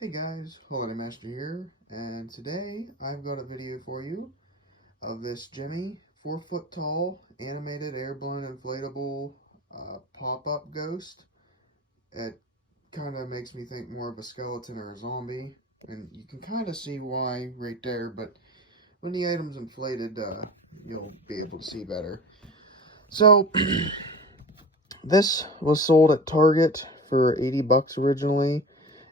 Hey guys, Holiday Master here, and today I've got a video for you of this Gemmy 4-foot tall animated air-blown inflatable pop-up ghost. It kind of makes me think more of a skeleton or a zombie, and you can kind of see why right there, but when the item's inflated, you'll be able to see better. So, this was sold at Target for 80 bucks originally.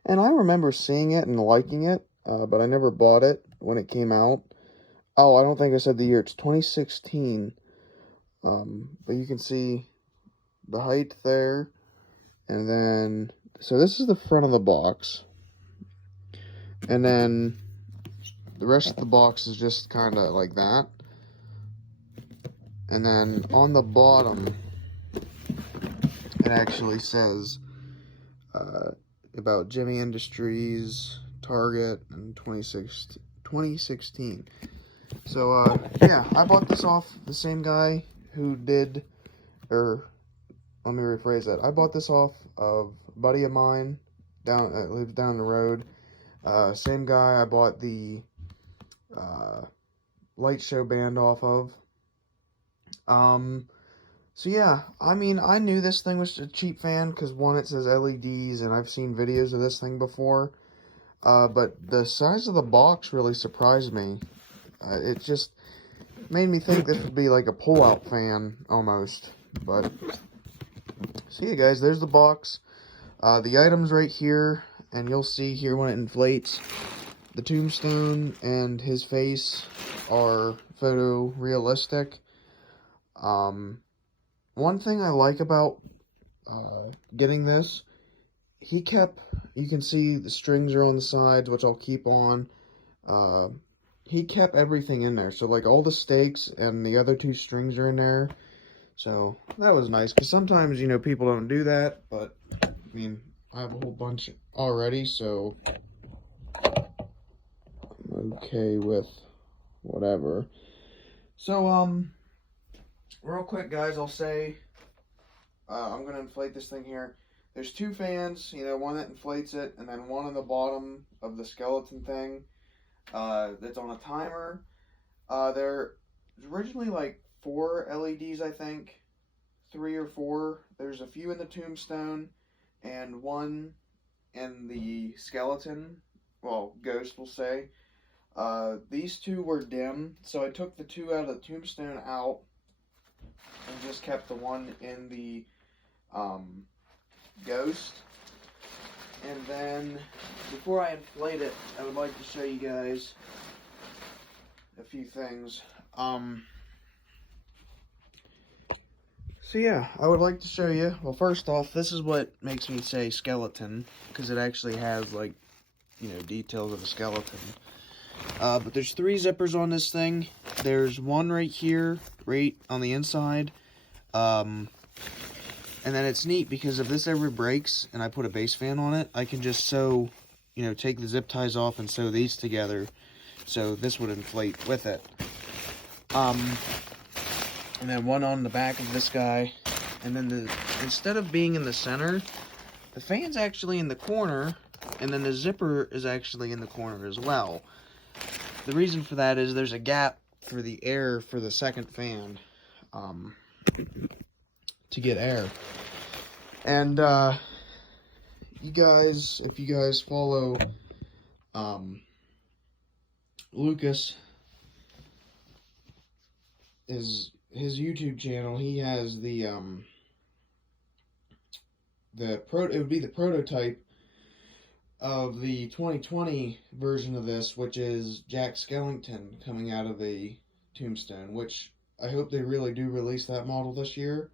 And I remember seeing it and liking it, but I never bought it when it came out. Oh, I don't think I said the year. It's 2016. But you can see the height there. And then, so this is the front of the box. And then the rest of the box is just kind of like that. And then on the bottom, it actually says about Gemmy Industries, Target, in 2016. So, yeah, I bought this off the same guy who did, or let me rephrase that. I bought this off of a buddy of mine that lives down the road. Same guy I bought the light show band off of. So yeah, I mean, I knew this thing was a cheap fan because one, it says LEDs, and I've seen videos of this thing before. But the size of the box really surprised me. It just made me think this would be like a pull-out fan, almost. But, so yeah, guys, there's the box. The items right here, and you'll see here when it inflates, the tombstone and his face are photorealistic. One thing I like about getting this, you can see the strings are on the sides, which I'll keep on. He kept everything in there, so like all the stakes and the other two strings are in there. So that was nice, because sometimes, you know, people don't do that, but I mean, I have a whole bunch already, so I'm okay with whatever. So, real quick, guys, I'll say, I'm going to inflate this thing here. There's two fans, you know, one that inflates it, and then one on the bottom of the skeleton thing that's on a timer. There's originally like 4 LEDs, I think. 3 or 4. There's a few in the tombstone, and one in the skeleton. Well, ghost, we'll say. These two were dim, so I took the 2 out of the tombstone out and just kept the one in the ghost. And then, before I inflate it, I would like to show you guys a few things. So yeah, I would like to show you, well, first off, this is what makes me say skeleton, because it actually has, like, you know, details of a skeleton. But there's 3 zippers on this thing. There's one right here, right on the inside. And then it's neat because if this ever breaks and I put a base fan on it, I can just sew, you know, take the zip ties off and sew these together. So this would inflate with it. And then one on the back of this guy. And then instead of being in the center, the fan's actually in the corner, and then the zipper is actually in the corner as well. The reason for that is there's a gap for the air for the second fan, to get air. And, you guys, if you guys follow, Lucas, his YouTube channel, he has it would be the prototype of the 2020 version of this, which is Jack Skellington coming out of a tombstone, which I hope they really do release that model this year,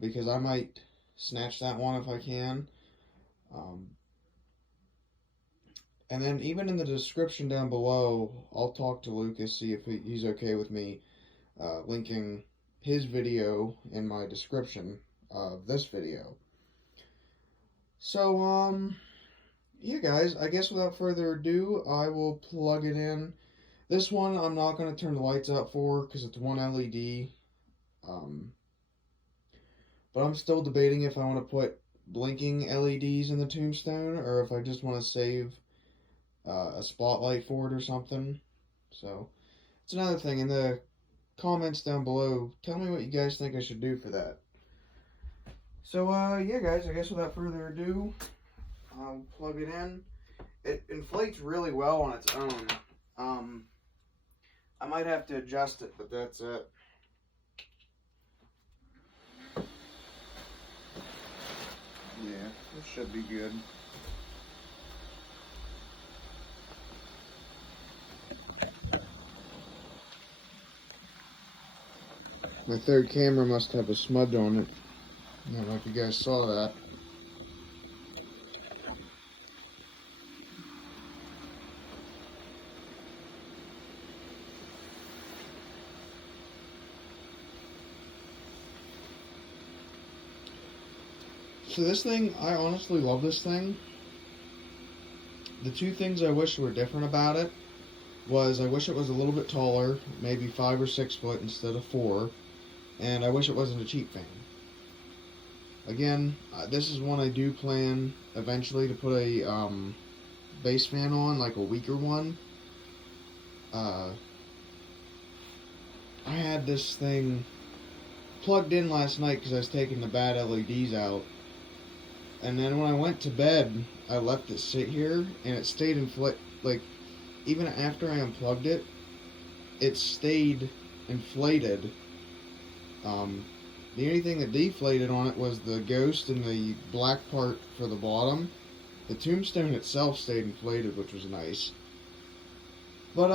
because I might snatch that one if I can. And then even in the description down below, I'll talk to Lucas, see if he's okay with me linking his video in my description of this video. So, yeah, guys, I guess without further ado, I will plug it in. This one, I'm not going to turn the lights up for, because it's one LED. But I'm still debating if I want to put blinking LEDs in the tombstone, or if I just want to save a spotlight for it or something. So it's another thing. In the comments down below, tell me what you guys think I should do for that. So yeah guys, I guess without further ado, I'll plug it in. It inflates really well on its own. I might have to adjust it, but that's it. Yeah, this should be good. My third camera must have a smudge on it. I don't know if you guys saw that. So this thing, I honestly love this thing. The two things I wish were different about it was I wish it was a little bit taller, maybe 5 or 6 foot instead of 4, and I wish it wasn't a cheap fan. Again, this is one I do plan eventually to put a base fan on, like a weaker one. I had this thing plugged in last night because I was taking the bad LEDs out. And then when I went to bed, I left it sit here, and it stayed inflated. Like, even after I unplugged it, it stayed inflated. The only thing that deflated on it was the ghost and the black part for the bottom. The tombstone itself stayed inflated, which was nice. But,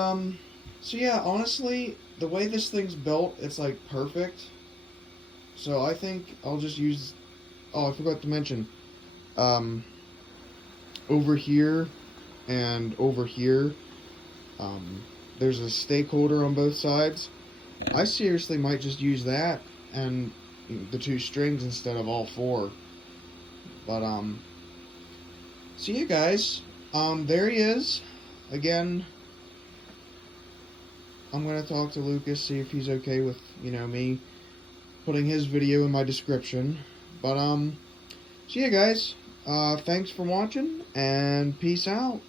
so yeah, honestly, the way this thing's built, it's, like, perfect. So I think I'll just use... Oh, I forgot to mention... over here and over here, there's a stake holder on both sides. I seriously might just use that and the 2 strings instead of all 4. But, so yeah guys, there he is. Again, I'm gonna talk to Lucas, see if he's okay with, you know, me putting his video in my description. But, so yeah guys, thanks for watching, and peace out.